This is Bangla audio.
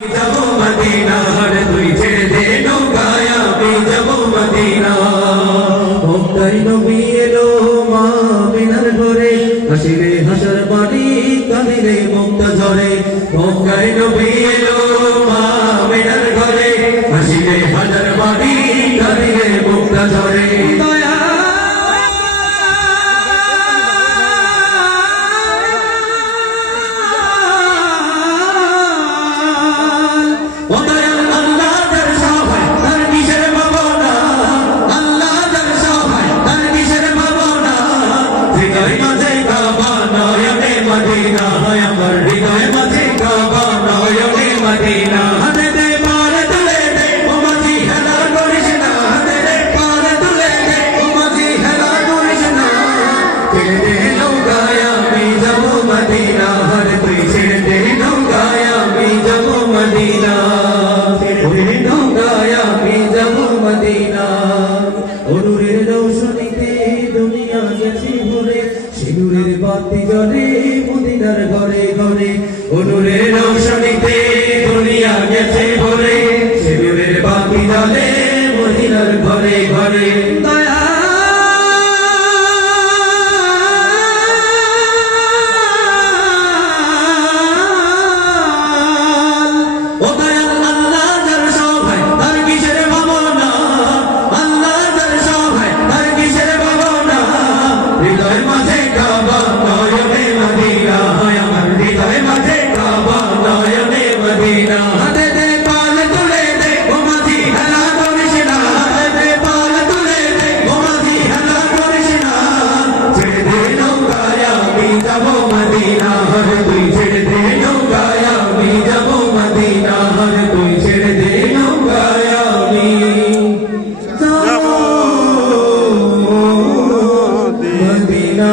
যাব মদিনা তুই ছেড়ে দে মা ঘরে হাসিরে হাসার বাড়ি কাঁদিরে মুক্ত ঝরে। নবী এলো হৃদয় মাঝে কাবা নয়নে মদিনা হয় আমার হৃদয় মাঝে কাবা নয়নে মদিনা হাতে দে বাতি জ্বলে মদিনার ঘরে ঘরে, অনুরের রৌশনীতে দুনিয়া গেছে ভরে। সিঁদুরের বাতি জ্বলে মদিনার ঘরে ঘরে। মদিনা হর তুই ছেড়ে দে নৌকায় আমি যাব মদিনা হর তুই ছেড়ে দে নৌকায় আমি যাব মদিনা